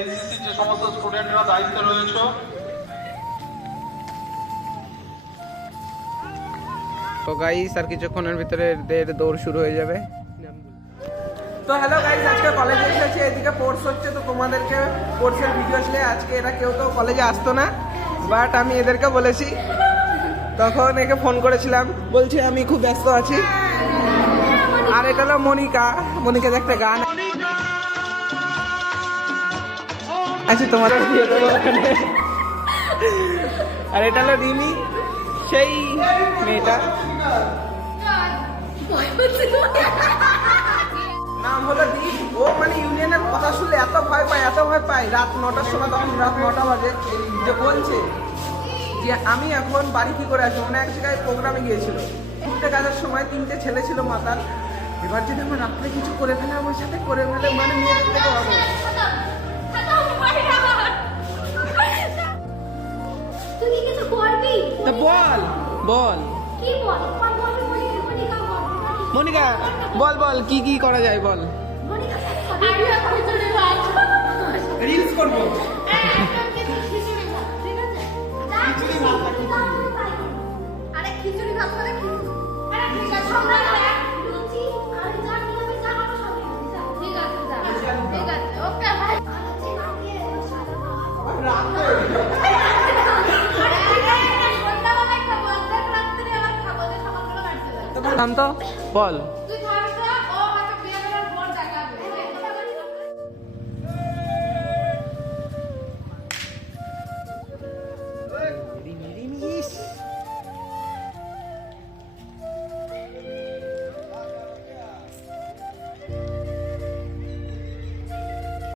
এনসিসির যে সমস্ত স্টুডেন্টরা দায়িত্বে রয়েছে। তো গাইস আর কিছুক্ষণের ভিতরে এদের দৌড় শুরু হয়ে যাবে। তো হ্যালো গাইস, আজকে কলেজে এসেছি, এদিকে কোর্স হচ্ছে, তো তোমাদেরকে কোর্সের ভিডিও আসলে আজকে এরা কেউ তো কলেজে আসতো না, বাট আমি এদেরকে বলেছি, তখন একে ফোন করেছিলাম, বলছি আমি খুব ব্যস্ত আছি। আর এটা হলো মনিকা, মনিকার একটা গান আছে তোমার। আর এটা হলো রিমি, সেই মেয়েটা, নাম হলো দীপ। ও মানে ইউনিয়নের কথা শুনলে এত ভয় পায়, এত ভয় পায়। রাত 9টার সময়, তখন রাত 9টা বাজে, যে বলছে যে আমি এখন বাড়ি কি করে আসবো, মানে এক জায়গায় প্রোগ্রামে গিয়েছিল, ঘুরতে কাজার সময় 3টে ছেলে ছিল মাতাল। এবার যদি আমার রাত্রে কিছু করে ফেলে, আমার সাথে করে ফেলে, মানে মেয়েদের থেকে হবে। বল বল মনিকা, বল বল কি কি করা যায় বল। রিলস করবো। শান্ত বল।